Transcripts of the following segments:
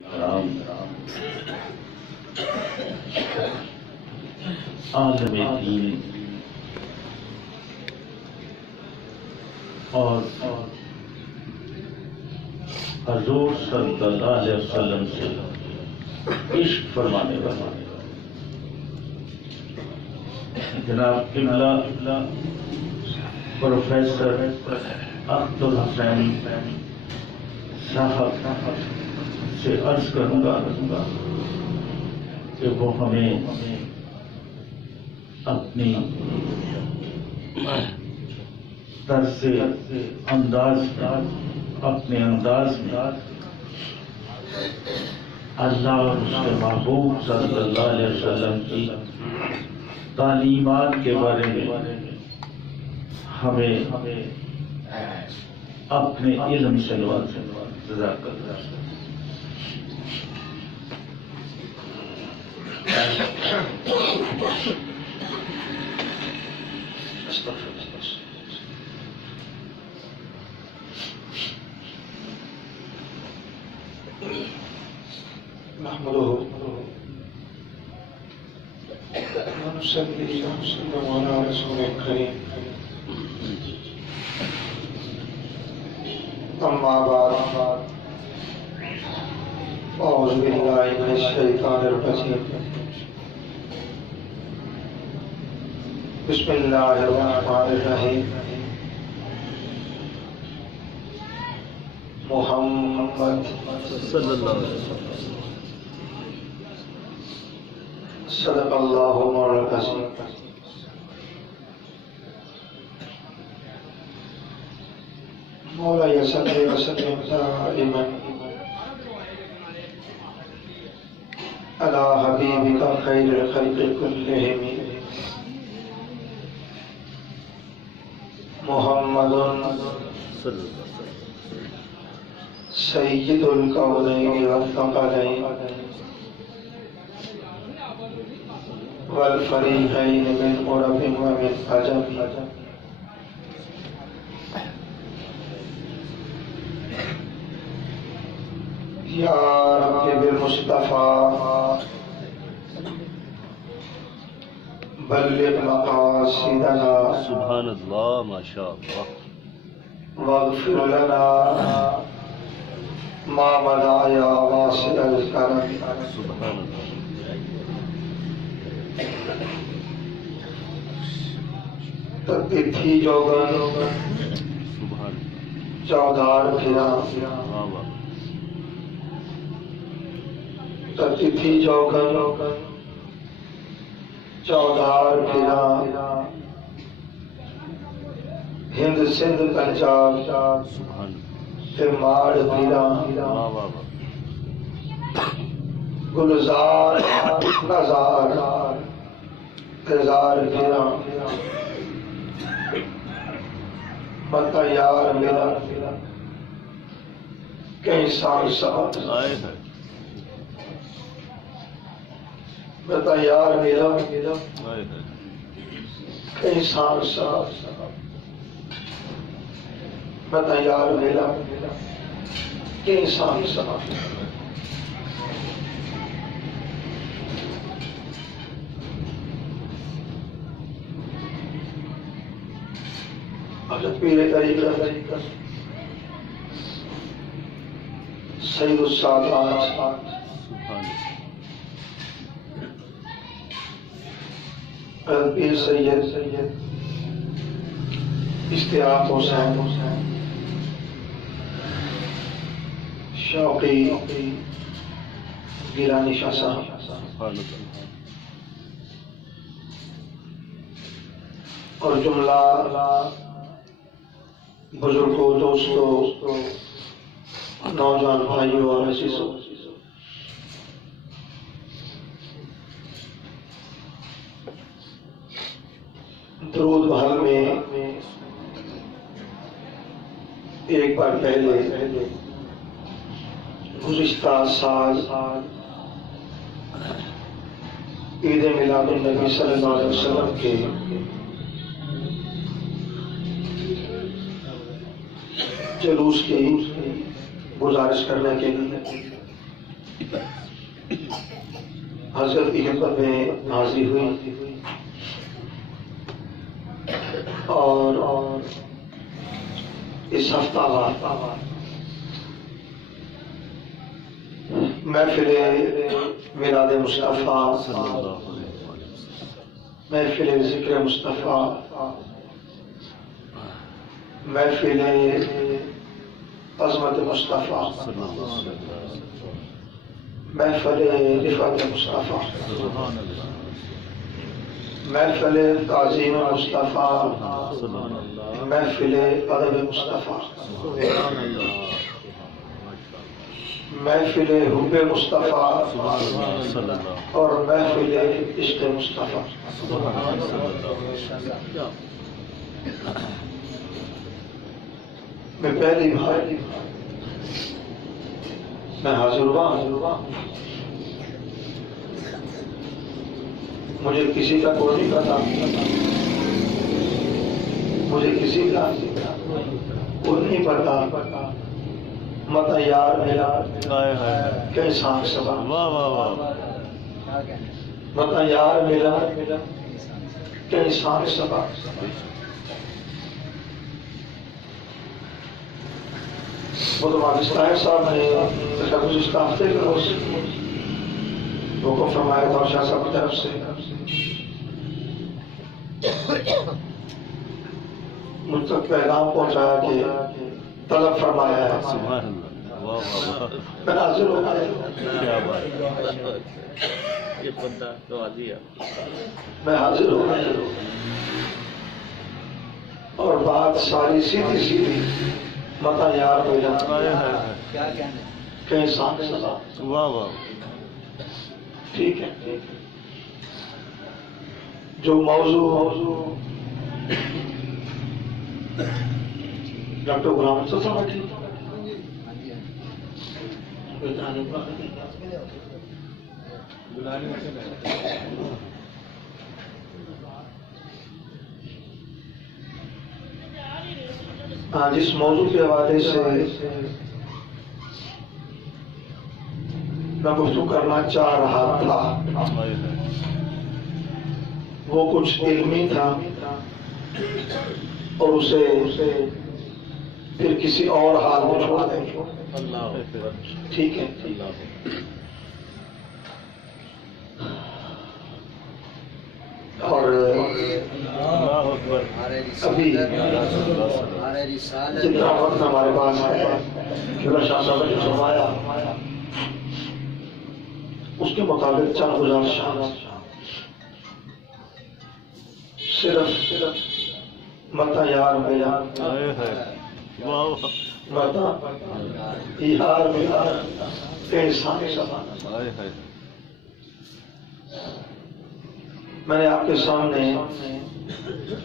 رام عالم دین اور حضور صلی اللہ علیہ وسلم سے عشق فرمانے والا جناب قبلہ پروفیسر اختر حسین صاحب سے عرض کروں گا کہ وہ ہمیں اپنی طرز انداز اپنے انداز میں اللہ اور اس کے محبوب صلی اللہ علیہ وسلم کی تعلیمات کے بارے میں ہمیں اپنے علم سے نوازا کرتا ہے۔ نحمده ونصلي ونسلم على رسول الكريم أما بعد أعوذ بالله من الشيطان الرجيم بسم الله الرحمن الرحيم محمد صلی اللہ علیہ وسلم صدق اللہ مولانا العظیم۔ مولا صلی وسلم دائما علی حبیبک خیر الخلق کلہم محمد سید الکونین والثقلین والفریقین من عرب ومن عجم، یا رب بالمصطفیٰ بلغ مقاصدنا سبحان اللہ ماشاء اللہ واغفر لنا ما مضى يا واسع الكرم۔ سبحان اللہ تتھی جوگن سبحان چودار پھرا، اللہ واہ تتھی جوگن چودار پھرا، ہند سندھ پنجاب سبحان تے ماڑ پھرا، اللہ واہ واہ گلزار نزار تزار پھرا، بتا یار میرا کئی سال ساتھ، آئے ہے بتا یار میرا آئے ہے کئی سال ساتھ، بتا یار میرا کئی سال ساتھ۔ حضرت پیر طریقہ سید السادات سبحان حضرت پیر سید اشتیاق حسین شوقی گیلانی شاہ صاحب سبحان اللہ اور جملہ بزرگوں، دوستوں، نوجوان بھائیوں اور عزیزوں، درود محل میں ایک بار پہلے گزشتہ سال عید میلاد النبی صلی اللہ علیہ وسلم کے جلوس کی گزارش کرنے کے لیے حضرت کی خدمت میں حاضری ہوئی اور اس ہفتہ بعد محفل میلاد مصطفیٰ، محفل ذکر مصطفیٰ، محفل عظمت مصطفیٰ، محفل رفعت مصطفیٰ، محفل تعظیم مصطفیٰ، محفل ادب مصطفیٰ، محفل حب مصطفیٰ اور محفل عشق مصطفیٰ۔ میں پہلی بار میں حاضر ہوا، مجھے کسی کا کوئی نہیں پتا، مجھے کسی کا کوئی نہیں پتا، متا یار میرا کیسا سبا، متا یار میرا کیسا سبا۔ وہ تو مالک صاحب نے گزشتہ ہفتے کے روز حکم فرمایا تھا شاہ صاحب کی طرف سے مجھ تک پیغام پہنچایا کہ طلب فرمایا ہے، میں حاضر ہو گیا، میں حاضر ہو گیا اور بات ساری سیدھی متا یار میرا کہیں سامنے سزا۔ ٹھیک ہے، جو موضوع ڈاکٹر غلام حسن صاحب ٹھیک جس موضوع کے حوالے سے میں گفتگو کرنا چاہ رہا تھا وہ کچھ علمی تھا اور اسے پھر کسی اور حال میں چھوڑ دیں گے، ٹھیک ہے۔ اور ابھی جتنا وقت ہمارے پاس ہے شاہ صاحب نے فرمایا اس کے مطابق چند گزارشات صرف متا یار میرا، متا یار میرا احسان سبا۔ میں نے آپ کے سامنے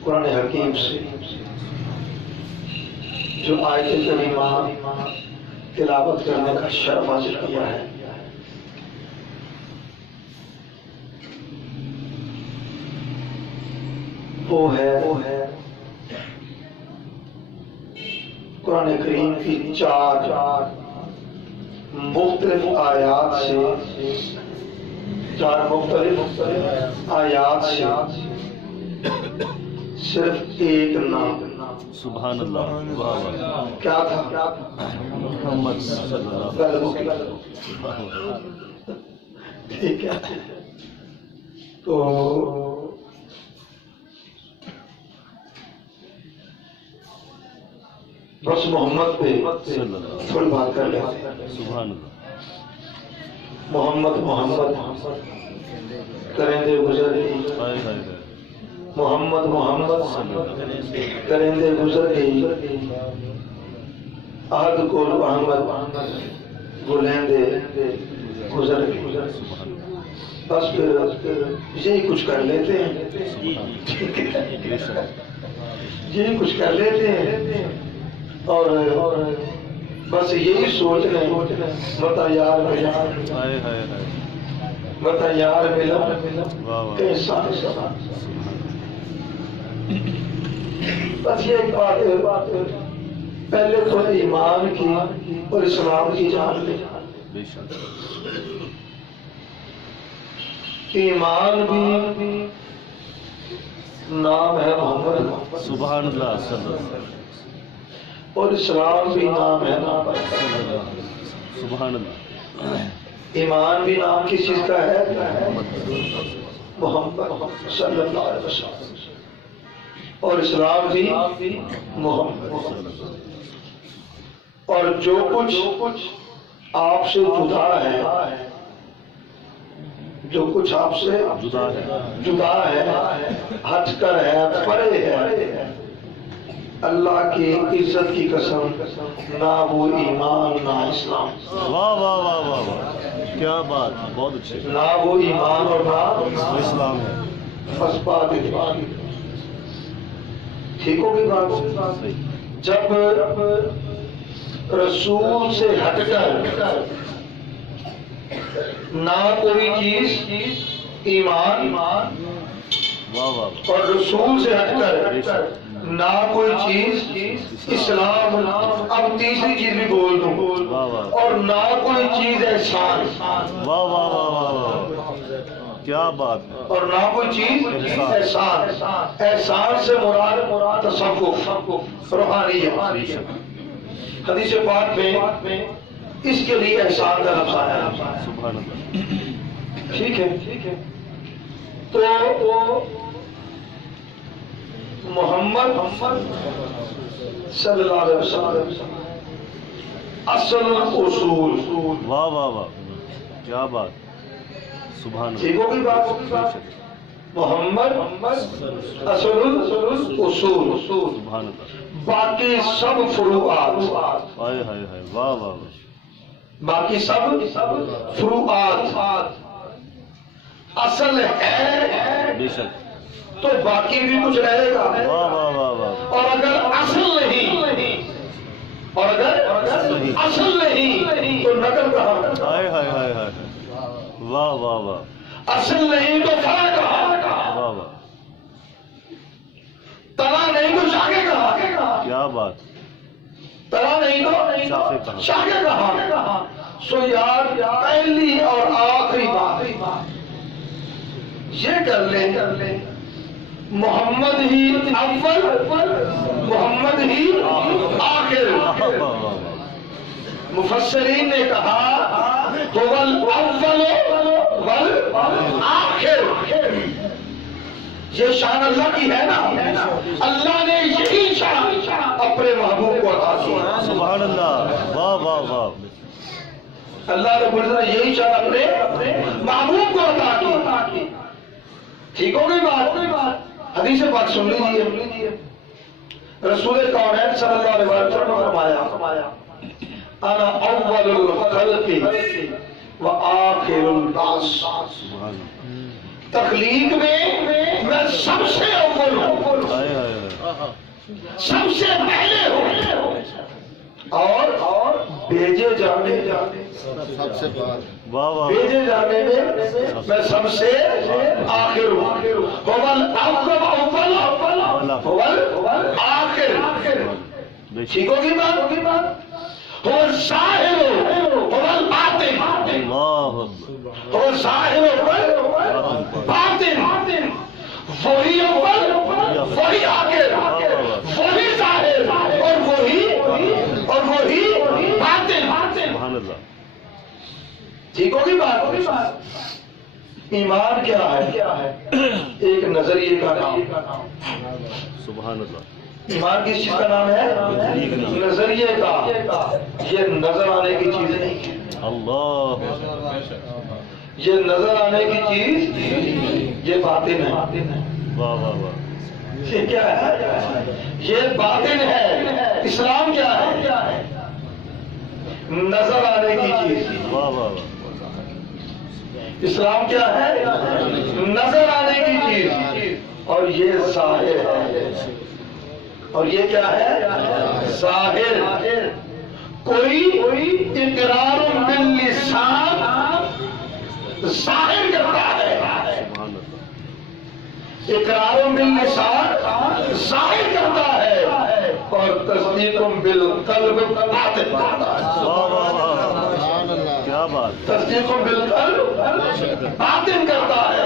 قرآن حکیم سے جو آیت کریمہ تلاوت کرنے کا شرف حاصل کیا ہے، وہ ہے قرآن کریم کی 4 مختلف آیات سے، 4 مختلف آیات سے صرف ایک نام، سبحان اللہ، کیا تھا؟ محمد صلی اللہ علیہ وسلم۔ ٹھیک ہے، تو بس محمد پہ تھوڑی بات کر لیتے ہیں۔ سبحان اللہ، محمد کرندے گزر گئی، محمد کرندے گزر گئی، عہد کو احمد بلندے گزر گئی۔ بس پھر یہی کچھ کر لیتے ہیں، یہی کچھ کر لیتے ہیں اور بس یہی سوچ رہے ہیں متا یار ملا، متا یار ملا کیسا سبا۔ بس یہ ایک بات ہے، پہلے تو ایمان کی اور اسلام کی جان لے، ایمان بھی نام ہے محمد، سبحان اللہ صلی اللہ علیہ وسلم، اور اسلام بھی نام ہے محمد۔ سبحان اللہ، ایمان بھی نام کس چیز کا ہے؟ محمد صلی اللہ علیہ وسلم، اور اسلام بھی محمد۔ اور جو کچھ آپ سے جدا ہے، جو کچھ آپ سے جدا ہے، ہٹ کر ہے، پرے ہے، اللہ کی عزت کی قسم، نہ وہ ایمان نہ اسلام۔ واہ واہ واہ واہ واہ، کیا بات، بہت اچھے، نہ وہ ایمان اور نہ اسلام ہے، بس بات اتنی۔ ٹھیک ہوگی بات؟ جب رسول سے ہٹ کر نہ کوئی چیز ایمان، واہ واہ، اور رسول سے ہٹ کر نہ کوئی چیز اسلام، اب تیسری چیز بھی بول دوں، اور نہ کوئی چیز احسان، واہ واہ واہ واہ واہ، کیا بات، اور نہ کوئی چیز احسان۔ احسان سے مراد تصوف، روحانیت۔ حدیث پاک میں اس کے لیے احسان کا لفظ آیا۔ سبحان اللہ، ٹھیک ہے، تو محمد صلی اللہ علیہ وسلم اصل اصول۔ واہ واہ واہ، کیا بات، سبحان اللہ، ٹھیک ہوگی بات؟ محمد اصل اصول، سبحان اللہ، باقی سب فروعات، ہائے ہائے ہائے، واہ واہ واہ، باقی سب فروعات اصل ہے، بے شک، تو باقی بھی کچھ رہے گا۔ واہ واہ واہ واہ، اور اگر اصل نہیں، اور اگر اصل نہیں تو نقل کہاں؟ ہائے ہائے ہائے ہائے، واہ واہ واہ، اصل نہیں تو فرع کہاں؟ واہ واہ، تنا نہیں تو شاخے کہاں؟ کیا بات، تنا نہیں تو شاخے کہاں؟ سو یاد پہلی اور آخری بات یہ کر لیں، محمد ہی اول، محمد ہی آخر۔ مفسرین نے کہا هو الاول والآخر، یہ شان اللہ کی ہے نا، اللہ نے یہی شان اپنے محبوب کو عطا کی۔ سبحان اللہ، واہ واہ واہ، اللہ رب العزت نے یہی شان اپنے محبوب کو عطا کی۔ ٹھیک ہو گئی بات؟ حدیث پاک سن لیجیے، رسول کونین صلی اللہ علیہ وسلم نے فرمایا انا اول الخلق و آخر الناس، تخلیق میں سب سے اول ہوں، ہائے ہائے ہائے، سب سے پہلے ہوں، اور بھیجے جانے سب سے بعد، واہ واہ، بھیجے جانے میں سب سے آخر ہوں، آخر۔ بے شک، ٹھیک ہوگی بات؟ هو الظاہر هو الباطن، اللہ اکبر، هو الظاہر هو الباطن، وہی اول وہی آخر، وہی ظاہر اور وہی باطن۔ سبحان اللہ، ٹھیک ہوگی بات؟ ایمان کیا ہے؟ ایک نظریے کا نام۔ سبحان اللہ، ایمان کس چیز کا نام ہے؟ نظریے کا۔ یہ نظر آنے کی چیز نہیں ہے، اللہ، یہ نظر آنے کی چیز یہ باطن ہے۔ واہ واہ واہ، یہ کیا ہے؟ یہ باطن ہے۔ اسلام کیا ہے؟ نظر آنے کی چیز۔ واہ واہ واہ، اسلام کیا ہے؟ نظر آنے کی چیز، اور یہ ظاہر ہے۔ اور یہ کیا ہے؟ ظاہر۔ کوئی اقرار باللسان ظاہر کرتا ہے، سبحان اللہ، اقرار باللسان ظاہر کرتا ہے، اور تصدیق بالقلب باطن کرتا ہے۔ واہ واہ واہ، سبحان اللہ، کیا بات، تصدیق بالقلب باطن کرتا ہے۔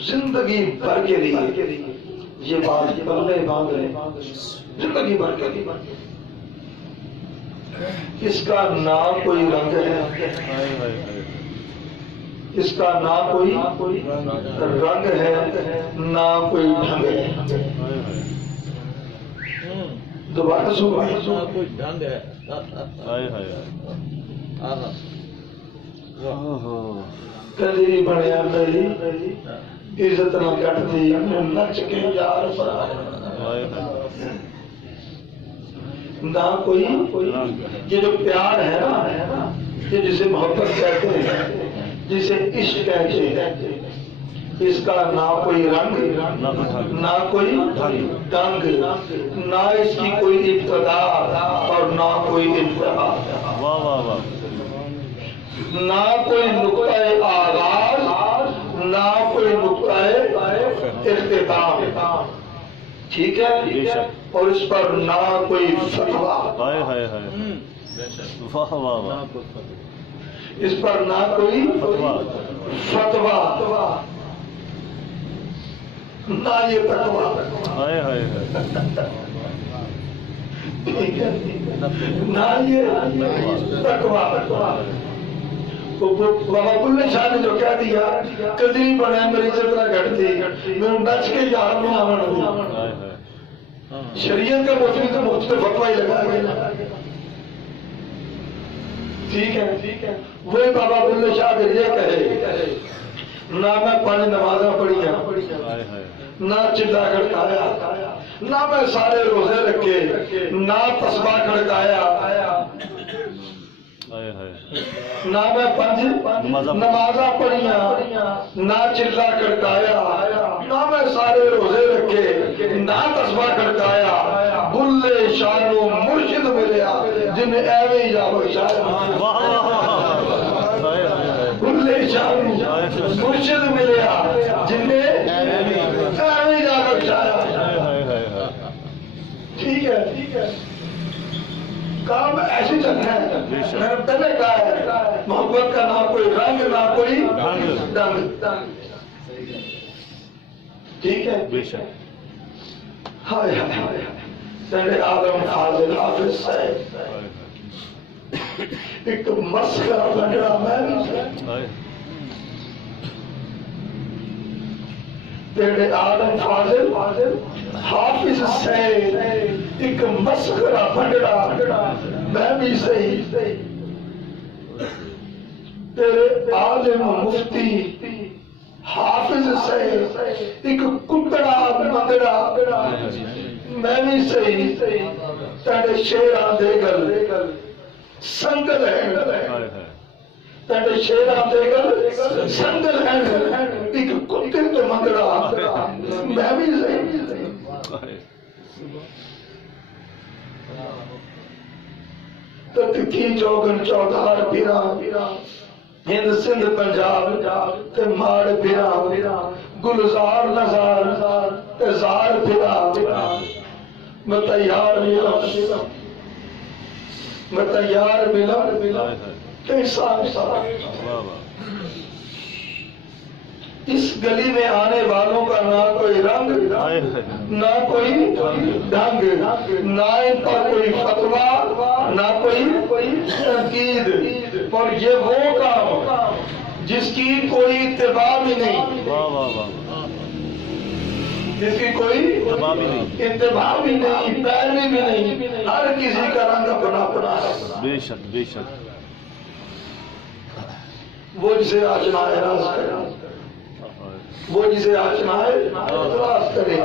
زندگی بھر کے لیے یہ بات پلے باندھ لیں، زندگی بھر کے لیے۔ اس کا نہ کوئی رنگ ہے، اس کا نہ کوئی رنگ ہے، نہ کوئی ڈھنگ ہے۔ دوبارہ سنو، کوئی ڈھنگ ہے۔ کلی بنیا میری عزت نہ کٹتی، نچ کے یار برا نہ کوئی۔ یہ جو پیار ہے نا، یہ جسے محبت کہتے ہیں، جسے عشق کہتے ہیں، اس کا نہ کوئی رنگ، نہ کوئی ڈنگ، نہ اس کی کوئی ابتدا اور نہ کوئی انتہا، نہ کوئی نقطۂ آغاز، نہ کوئی نقطۂ اختتام، ٹھیک ہے؟ اور اس پر نہ کوئی فتویٰ، اس پر نہ کوئی فتویٰ، نہ یہ تقویٰ، ٹھیک ہے؟ نہ یہ تقویٰ۔ بابا بلے شاہ نے جو کہہ دیا کدی بنے میری عزت نہ گھٹتی، میں نچ کے یار میں آمن دی۔ شریعت کا مفتی تو مفت پہ فتویٰ ہی لگا گیا، ٹھیک ہے؟ وہی بابا بلے شاہ نے یہ کہے، نہ میں 5 نمازاں پڑھیاں، نہ چلا کھڑکایا، نہ میں سارے روزے رکھے، نہ تسبیح کھڑکایا، نہ میں 5 نمازاں پڑھیاں، نہ چلا کھڑکایا، نہ میں سارے روزے رکھے، نہ تسبیح کھڑکایا، بلے شانو مرشد ملیا جن ایویں جا بخشایا، بلے شانو مرشد ملیا جن ایویں جا بخشایا، ٹھیک ہے؟ کام ایسی چلنا ہے، میں نے پہلے کہا ہے محبت کا نہ کوئی رنگ، نہ کوئی ڈنگ، ٹھیک ہے؟ ہائے ہائے تیرے آدم فاضل حافظ صاحب ایک مسخرہ لگڑا میں بھی، تیرے آدم فاضل حافظ صاحب ایک مسخرہ بنگڑا میں بھی صحیح، تیرے عالم مفتی حافظ صاحب ایک کتڑا بنگڑا میں بھی صحیح، تیرے شیراں دے گل سنگل ہے، تیرے شیراں دے گل سنگل ہے، ایک کتے تو منگڑا میں بھی صحیح، تتکی چوگن چوگار پیرا ہند سندھ پنجاب تے ماڑ پیرا گلزار نظار تے زار پیرا میں تیار ملم، میں تیار ملم کیسا اس گلی میں آنے والوں کا نہ کوئی رنگ، نہ کوئی ڈھنگ، نہ ان پر کوئی فتویٰ، نہ کوئی تنقید، اور یہ وہ کام جس کی کوئی اتباع بھی نہیں، جس کی کوئی اتباع بھی نہیں، پیروی بھی نہیں، ہر کسی کا رنگ اپنا اپنا ہے، بے شک بے شک۔ وہ جسے آچنا ہے راز کرے، وہ جسے آچنا ہے راز کرے،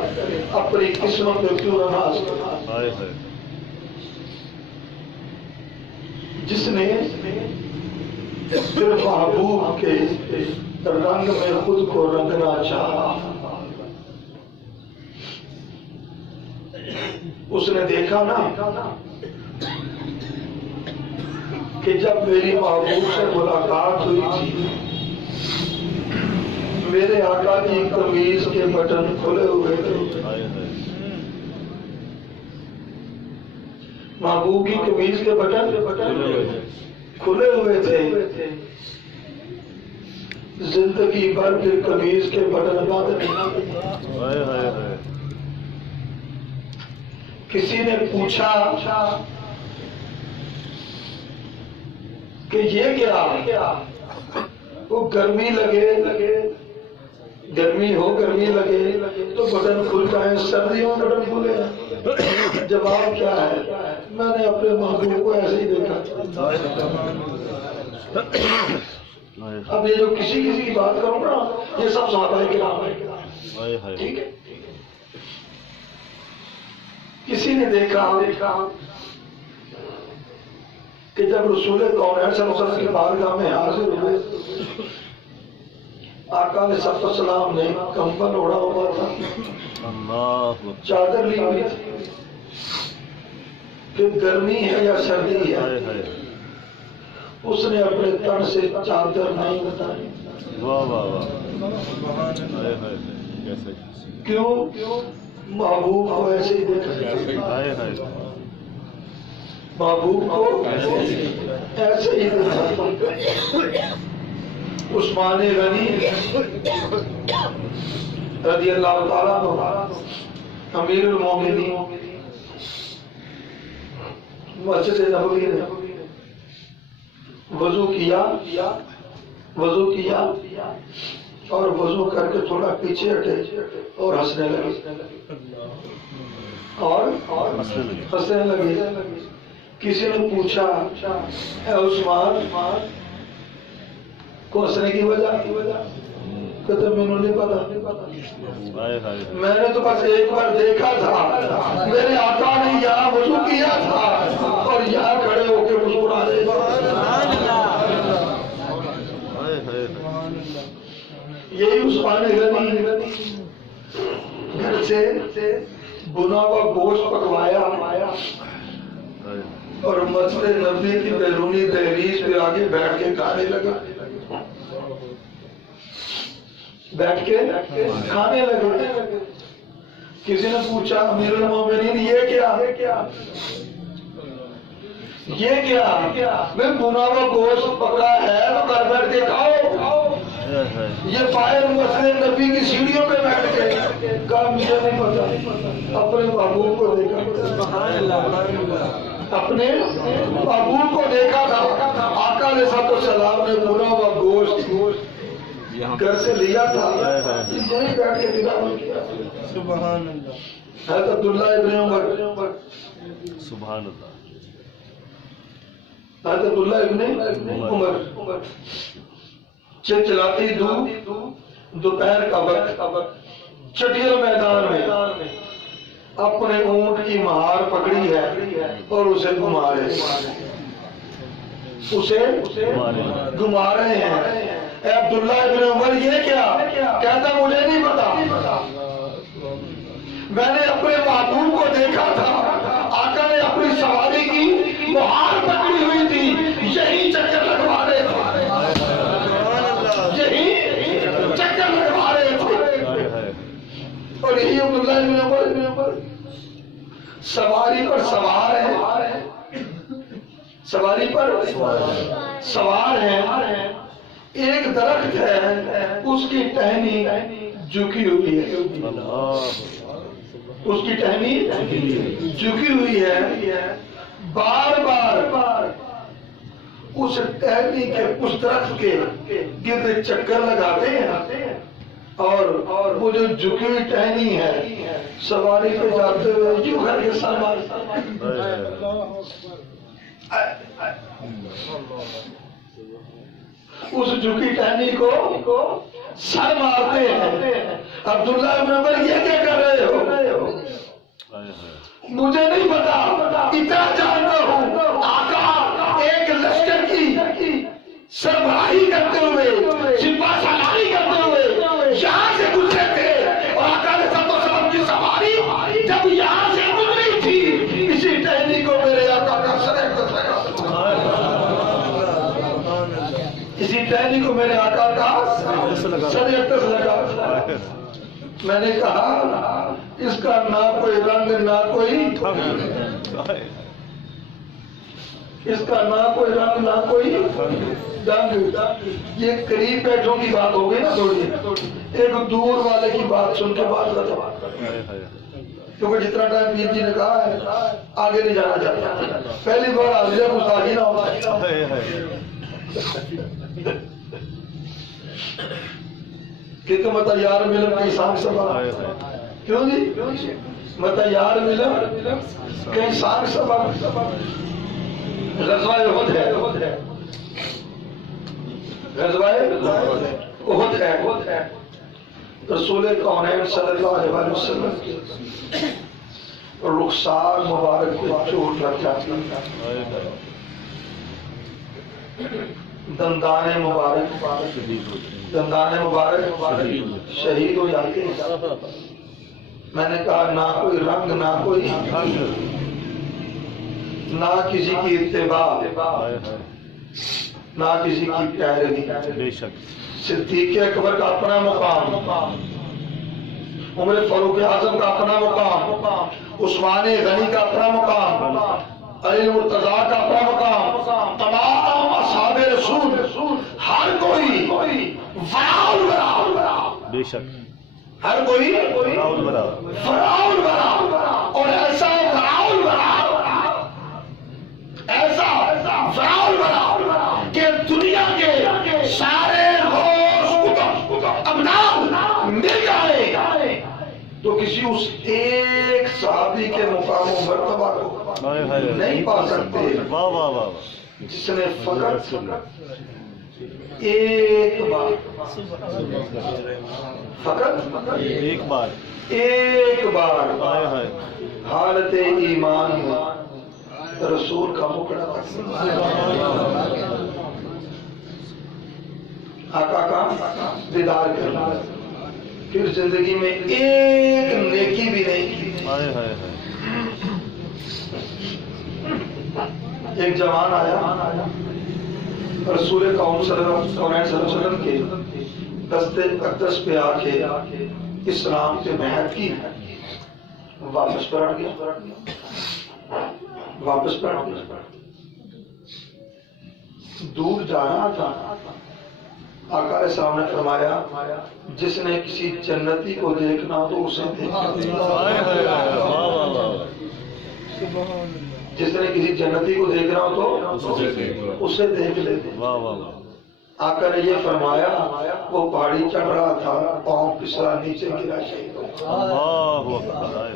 اپنی قسمت میں کیوں نماز کرے، جس نے صرف محبوب کے رنگ میں خود کو رنگنا چاہا، اس نے دیکھا نا کہ جب میری محبوب سے ملاقات ہوئی تھی، میرے آقا کی قمیض کے بٹن کھلے ہوئے تھے، محبوب کی قمیض کے بٹن کھلے ہوئے تھے، زندگی بھر کے قمیض کے بٹن بند ہائے ہائے ہائے کسی نے پوچھا کہ یہ کیا؟ وہ گرمی لگے گرمی لگے تو بٹن کھل جائے، سردیوں میں بٹن کھلے۔ جواب کیا ہے؟ میں نے اپنے محبوب کو ایسے ہی دیکھا۔ اب یہ جو کسی کی بات کروں نا، یہ سب صحابہ کرام ہیں، ٹھیک ہے؟ کسی نے دیکھا کہ جب رسول کونین صلی اللہ علیہ وسلم کے بارگاہ میں حاضر ہوئے، آقا علیہ السلام نے کمبل اوڑھا ہوا تھا، چادر لی ہوئی تھی کہ گرمی ہے یا سردی ہے۔ اس نے اپنے تن سے چادر نہیں بتائی۔ کیوں؟ محبوب کو ایسے ہی دیکھا، محبوب کو ایسے ہی دیکھا۔ عثمان غنی رضی اللہ تعالیٰ عنہ امیر المومنین مسجد نبوی میں وضو کیا اور وضو کر کے تھوڑا پیچھے ہٹے اور ہنسنے لگے۔ کسی نے پوچھا اے عثمان کو ہنسنے کی وجہ؟ کہتے میں نے پتا، میں نے تو بس ایک بار دیکھا تھا، میرے آقا نے یہاں وضو کیا تھا اور یہاں کھڑے ہو کے مسکرا رہے تھے۔ یہی عثمان غنی گھر سے بنا ہوا گوشت پکوایا اور مسجد نبوی کی بیرونی دہلیز پہ آگے بیٹھ کے کھانے لگا، کسی نے پوچھا امیر المومنین یہ کیا؟ میں بنا ہوا گوشت پکا ہے تو گھر بیٹھ کے کھاؤ، یہ باہر مسجد نبی کی سیڑھیوں پہ بیٹھ کے کہا مجھے نہیں پتا۔ اپنے محبوب کو دیکھا، اپنے محبوب کو دیکھا تھا، آقا علیہ السلام نے بنا ہوا گوشت گھر سے لیا تھا، یہیں بیٹھ کے تلاوت کیا۔ حضرت عبداللہ ابن عمر، سبحان اللہ، حضرت عبداللہ ابن عمر چلاتی دوپہر کا وقت چٹیل میدان میں اپنے اونٹ کی مہار پکڑی ہے اور اسے گھما رہے ہیں۔ اے عبداللہ ابن عمر یہ کیا؟ کہتا مجھے نہیں پتا، میں نے اپنے محبوب کو دیکھا تھا، آقا نے اپنی سواری کی مہار پکڑی ہوئی تھی، یہی چکر لگوا رہے تھے، اور یہی عبداللہ ابن عمر سواری پر سوار ہیں، ایک درخت ہے اس کی ٹہنی جھکی ہوئی ہے، بار بار اس ٹہنی کے اس درخت کے گرد چکر لگاتے ہیں اور وہ جو جھکی ہوئی ٹہنی ہے سواری پہ جاتے ہوئے یوں کر کے سر اس جھکی ٹہنی کو سر مارتے ہیں۔ عبداللہ ابن عمر یہ کیا کر رہے ہو؟ مجھے نہیں پتا، اتنا جانتا ہوں آقا ایک لشکر کی سربراہی کرتے ہوئے، سپاہ سالاری کرتے ہوئے یہاں سے گزرے تھے، اور آقا نے سب کی سواری جب یہاں سے گزری تھی، اسی ٹہنی کو میرے آقا کا سر اقدس لگا، اسی ٹہنی کو میرے آقا کا سر اقدس لگا۔ میں نے کہا اس کا نہ کوئی رنگ نہ کوئی اس کا نہ کوئی رنگ نہ کوئی ڈنگ. یہ قریب بیٹھوں کی بات ہو گئی نا تھوڑی, ایک دور والے کی بات سن کے بات کرتا, کیونکہ جتنا ٹائم پیر جی نے کہا ہے آگے نہیں جانا چاہتا. پہلی بار حاضر گستاخی نہ ہوتا کہ تم متا یار ملم کئی سانگ سبا, کیوں جی متا یار ملم کئی سانگ سبا. غزوہ احد ہے, غزوہ احد ہے. رسول کونین صلی اللہ علیہ وسلم کے رخسار مبارک کو چوٹ لگ جاتی, دندان مبارک شہید ہو جاتے ہیں. میں نے کہا نہ کوئی رنگ نہ کوئی نہ کسی کی اتباع نہ کسی کی پیروی. صدیق اکبر کا اپنا مقام, عمر فاروق اعظم کا اپنا مقام, عثمان غنی کا اپنا مقام, علی مرتضیٰ کا اپنا مقام, تمام اصحاب رسول ہر کوئی بے شک ہر کوئی فراؤل برا, اور ایسا فراؤل برا, ایسا فراؤل برا کہ دنیا کے سارے ابناء مل جائے تو کسی اس ایک صحابی کے مقام و مرتبہ کو نہیں پا سکتے جس نے فقط ایک بار حالت ایمان رسول کا مکڑا آقا کا دیدار کرنا, پھر زندگی میں ایک نیکی بھی نہیں کی. ایک جوان آیا رسول کون صلی اللہ علیہ وسلم کے دست اقدس پہ آ کے اسلام سے بیعت کی, واپس پلٹ گیا, دور جا رہا تھا. آقا علیہ السلام نے فرمایا جس نے کسی جنتی کو دیکھنا تو اسے جس نے کسی جنتی کو دیکھنا ہو تو اسے دیکھ لیتے. آقا نے یہ فرمایا وہ پہاڑی چڑھ رہا تھا, پاؤں پسرا نیچے گرا شہید ہو گیا,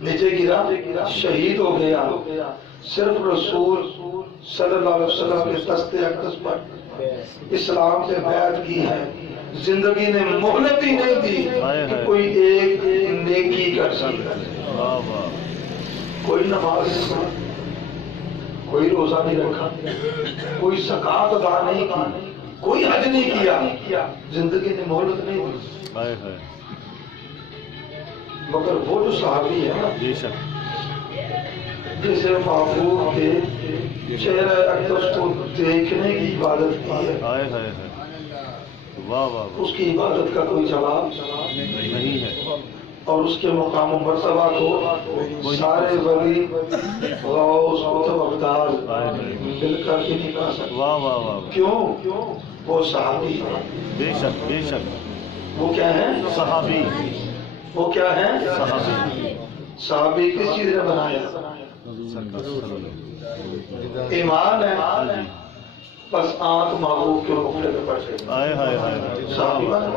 نیچے گرا شہید ہو گیا. صرف رسول صلی اللہ علیہ وسلم کے دست اقدس پر اسلام سے بیعت کی ہے, زندگی نے مہلت ہی نہیں دی کہ کوئی ایک نیکی کر سکتا. کوئی نماز نہیں پڑھی, کوئی روزہ نہیں رکھا, کوئی زکات ادا نہیں کی, کوئی حج نہیں کیا, زندگی نے مہلت نہیں دی. مگر وہ جو صحابی ہے جسے محبوب کے چہرہ اقدس کو دیکھنے کی عبادت کی ہے, اس کی عبادت کا کوئی جواب نہیں ہے, اور اس کے مقام و مرتبہ کو سارے ولی غوث قطب ابدال مل کر کے نہیں پا سکتے. کیوں؟ وہ صحابی ہے. بے شک وہ کیا ہے؟ صحابی. وہ کیا ہے؟ صحابی. صحابی کس چیز نے بنایا؟ ایمان ہے, بس آنکھ محبوب کے مقبلے پہ پڑ گئی. صحابی بنا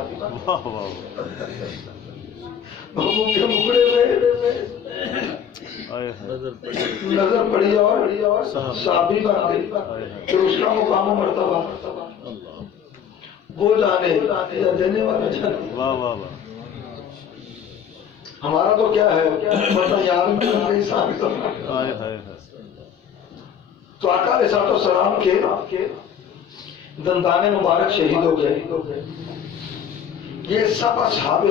محبوب کے مقبلے پہ نظر پڑی اور صحابی بن گئی. پھر اس کا مقام و مرتبہ وہ جانے یا دینے والا جانے. ہمارا تو کیا ہے مطلب یاد میں تو آقا علیہ السلام کے دندان مبارک شہید ہو گئے. یہ سب اصحاب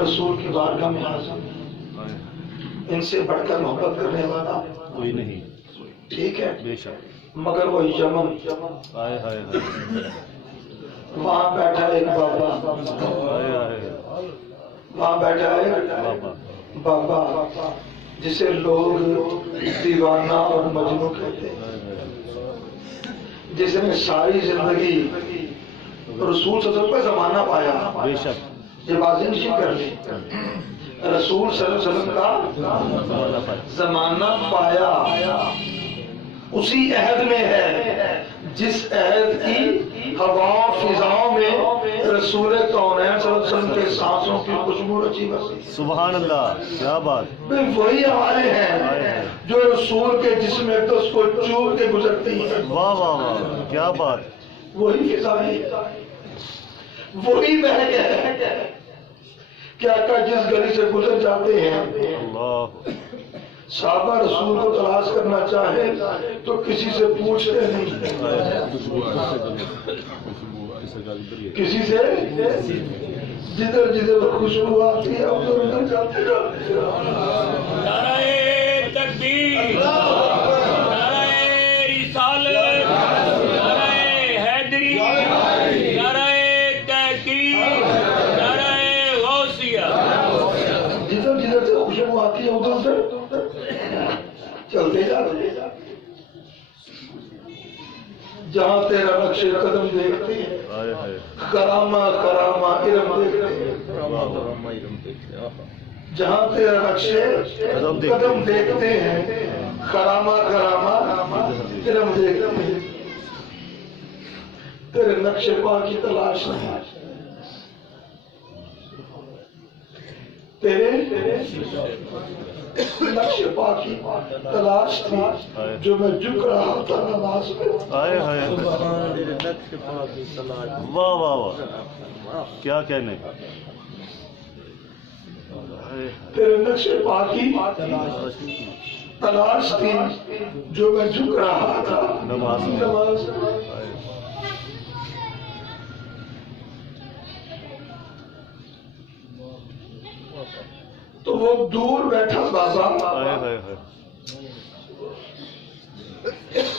رسول کی بارگاہ میں حاضر, ان سے بڑھ کر محبت کرنے والا کوئی نہیں. ٹھیک ہے, بے شک. مگر وہ یمن وہاں بیٹھا ایک بابا, وہاں بیٹھا ہے بابا جسے لوگ دیوانہ اور مجنوں کہتے ہیں، جس نے ساری زندگی رسول صلی اللہ علیہ وسلم کا زمانہ پایا. بے شک یہ بازی نشین کر لی، رسول صلی اللہ علیہ وسلم کا زمانہ پایا، اسی عہد میں ہے جس عہد کی ہواؤں فضاؤں میں رسول کونین صلی اللہ علیہ وسلم کے سانسوں کی خوشبو رچی بسی. سبحان اللہ، کیا بات. وہی ہمارے ہیں جو رسول کے جسم اقدس کو چوم کے گزرتی ہیں. واہ واہ واہ، کیا بات. وہی فضائیں، وہی مہک ہے کہ آقا جس گلی سے گزر جاتے ہیں اللہ. صحابہ رسول کو تلاش کرنا چاہے تو کسی سے پوچھتے نہیں، کسی سے جدھر جدھر خوشبو آتی ہے ادھر ادھر جاتے جاتے. نعرہ تکبیر، نعرہ رسالت، نعرہ حیدری، نعرہ تحقیق، نعرہ غوثیہ. جدھر جدھر سے خوشبو آتی ہے ادھر سے چلتے جاتے. جہاں تیرا نقش قدم دیکھتے ہیں کرامہ کرامہ علم دیکھتے ہیں. جہاں تیرا نقش قدم دیکھتے ہیں کرامہ کرامہ علم دیکھتے ہیں. تیرے نقش پا کی تلاش نہیں، تیرے نقش پا کی تلاش تھی جو میں جھک رہا تھا نماز میں. آئے ہائے، واہ واہ واہ، کیا کہنے. تیرے نقش پا کی تلاش تھی جو میں جھک رہا تھا نماز میں. تو وہ دور بیٹھا بابا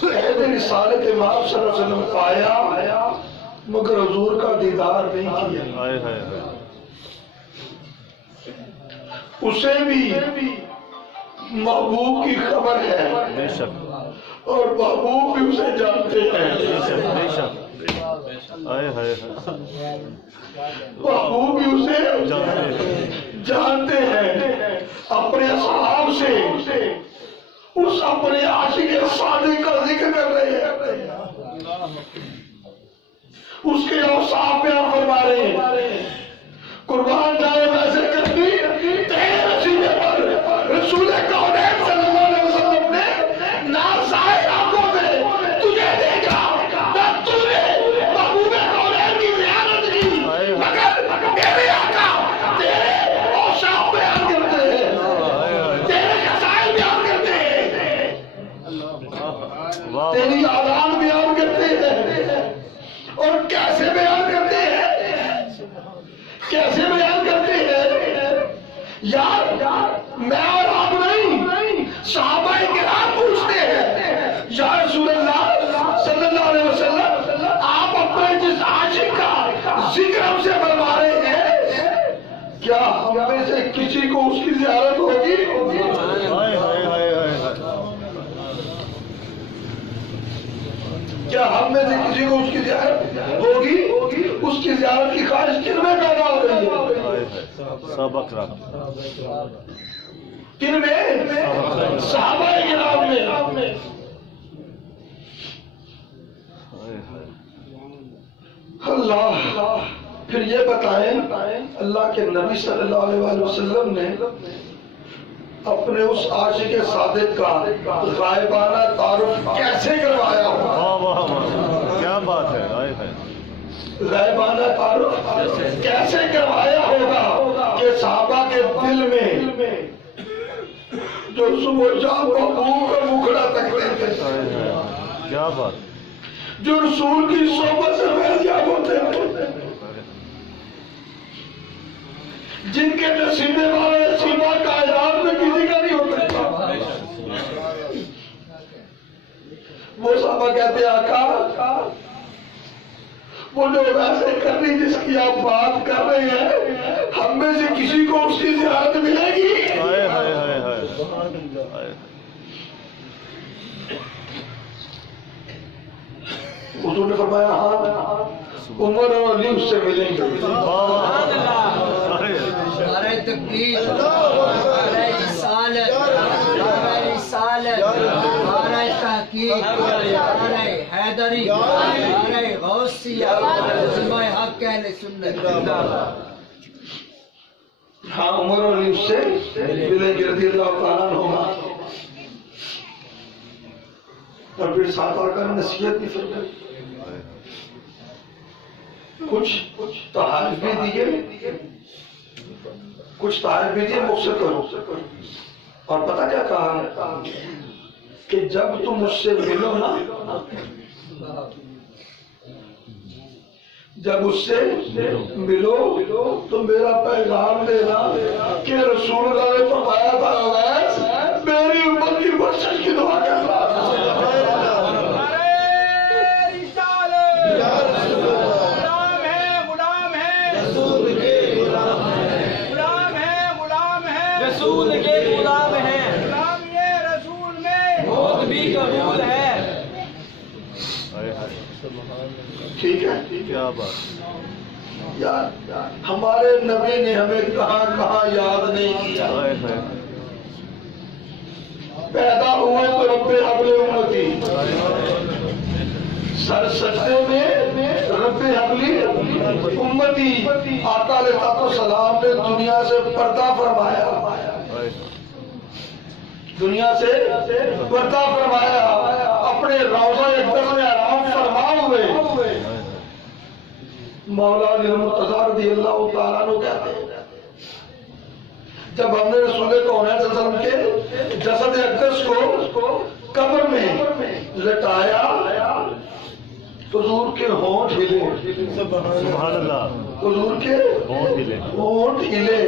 عہد رسالت امام صلی اللہ علیہ وسلم پایا مگر حضور کا دیدار نہیں کیا. اسے بھی محبوب کی خبر ہے بے شک، اور محبوب بھی اسے جانتے ہیں. بے شک. آئے ہائے، محبوب بھی اسے جانتے ہیں. اپنے اصحاب سے اس اپنے عاشق صادق کا ذکر کر رہے ہیں، اس کے اوصاف بیان فرما رہے ہیں. قربان جائے ویسے کرنی تیرے رسیلے پر رسول کونین صلی اللہ علیہ وسلم نے ناظاہر آنکھوں سے تجھے دیکھا، نہ تو نے محبوب کونین کی زیارت کی، مگر میرے آقا تیرے اوصاف بیان کرتے ہیں، تیرے خصائل بیان کرتے ہیں، تیری اعلان بیان کرتے ہیں. اور کیسے بیان کرتے ہیں؟ کیسے بیان کرتے ہیں؟ یار میں اور آپ نہیں، صحابہ کرام پوچھتے ہیں یا رسول اللہ صلی اللہ علیہ وسلم آپ اپنے جس عاشق کا ذکر ہم سے فرما رہے ہیں کیا ہم میں سے کسی کو اس کی زیارت ہوگی؟ کیا ہم میں سے کسی کو اس کی زیارت ہوگی؟ اس کی زیارت کی خواہش کن میں پیدا ہو رہی ہے؟ سبق رکھ. کن میں؟ صحابہ کرام میں. اللہ پھر یہ بتائیں اللہ کے نبی صلی اللہ علیہ وسلم نے اپنے اس عاشق صادق کا غائبانہ تعارف کیسے کروایا ہوگا؟ واہ واہ واہ، کیا بات ہے. آئے ہائے، غائبانہ تعارف کیسے کروایا ہوگا کہ صحابہ کے دل میں جو صبح شام کو منہ کا مکھڑا تکتے تھے، کیا بات. جو رسول کی صحبت سے فیضیاب ہوتے تھے، جن کے نصیبے والے نصیبہ کائنات میں کسی کا نہیں ہوتا تھا، وہ صحابہ کہتے ہیں آقا وہ جو ویسے کرنی جس کی آپ بات کر رہے ہیں ہم میں سے کسی کو اس کی زیارت ملے گی؟ حضور نے فرمایا ہاں عمر اور علی اس سے ملیں گے. نعرہ تکبیر، نعرہ رسالت، نعرہ رسالت، نعرہ تحقیق، نعرہ حیدری، نعرہ غوثیہ، ذمہ حق اہل سنت. ہاں عمر اور علی اس سے ملیں گے رضی اللہ تعالیٰ عنہما. اور پھر ساتھ آ کر نصیحت بھی فرمائی. کچھ تحائف بھی دیے، کچھ تحائف بھی دیے مقصد کرو. اور پتہ کیا کہا کہ جب تم مجھ سے ملو نا، جب اس سے ملو تو میرا پیغام دینا کہ رسول اللہ نے فرمایا تھا میری امت کی بخشش کی دعا کرنا. رسول کے غلام ہیں، غلام یہ رسول میں موت بھی قبول ہے. ٹھیک ہے کیا بات. یار ہمارے نبی نے ہمیں کہاں کہاں یاد نہیں کیا. پیدا ہوئے تو رب حبل امتی، سر سجدے میں رب حبلی امتی. آقا علیہ السلام نے دنیا سے پردہ فرمایا، دنیا سے پردہ فرمایا، اپنے روضہ اقدس میں آرام فرما ہوئے. مولا علی المرتضیٰ رضی اللہ تعالیٰ عنہ کہتے ہیں جب ہم نے رسول کونین صلی اللہ علیہ وسلم کے جسد اقدس کو قبر میں لٹایا، حضور کے ہونٹ ہلے. سبحان اللہ. حضور کے ہونٹ ہلے.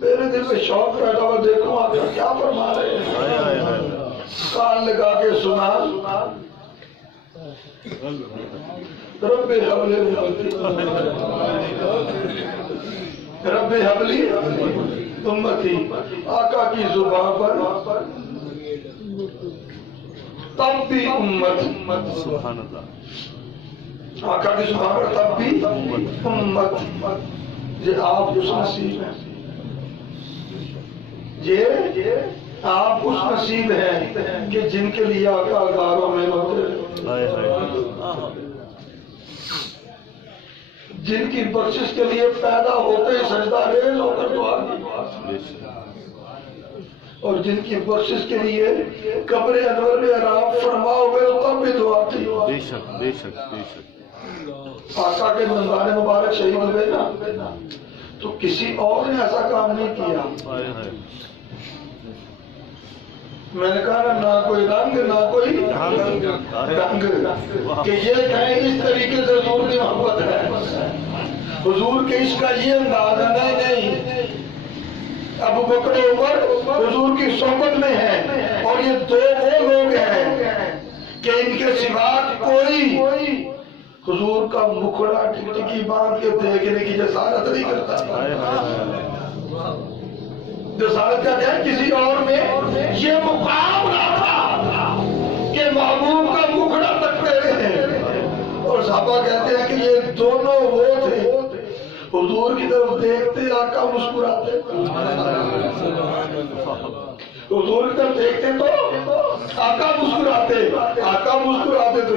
میرے دل میں شوق بیٹھا ہوا، دیکھوں آپ کیا فرما رہے ہیں. کان لگا کے سنا رب حبلی امتی، رب حبلی امتی. آقا کی زبان پر تب بھی امت. سبحان اللہ. آقا کی زبان پر تب بھی امت. یہ آپ اس نصیب ہیں، یہ آپ اس نصیب ہیں کہ جن کے لیے آقا غاروں میں ہوتے، جن کی بخشش کے لیے پیدا ہوتے ہی سجدہ ریز ہو کر دعا کی، اور جن کی بخشش کے لیے قبر انور میں آرام فرما ہوئے تب بھی دعا کی. بے شک بے شک بے شک. آقا کے دندان مبارک شہید ہوئے نا تو کسی اور نے ایسا کام نہیں کیا. میں نے کہا نہ کوئی رنگ نہ کوئی رنگ کہ یہ کہیں اس طریقے سے حضور کی محبت ہے، حضور کے عشق کا یہ انداز ہے. نہیں، ابو بکر عمر حضور کی صحبت میں ہیں، اور یہ دو وہ لوگ ہیں کہ ان کے سوا کوئی حضور کا مکھڑا ٹکٹکی باندھ کے دیکھنے کی جسارت نہیں کرتا. جسارت کا کیا کسی اور میں یہ مقام نہ تھا کہ محبوب کا مکھڑا تکتے رہے. اور صحابہ کہتے ہیں کہ یہ دونوں وہ تھے حضور کی طرف دیکھتے آقا مسکراتے، حضور کی طرف دیکھتے تو آقا مسکراتے تو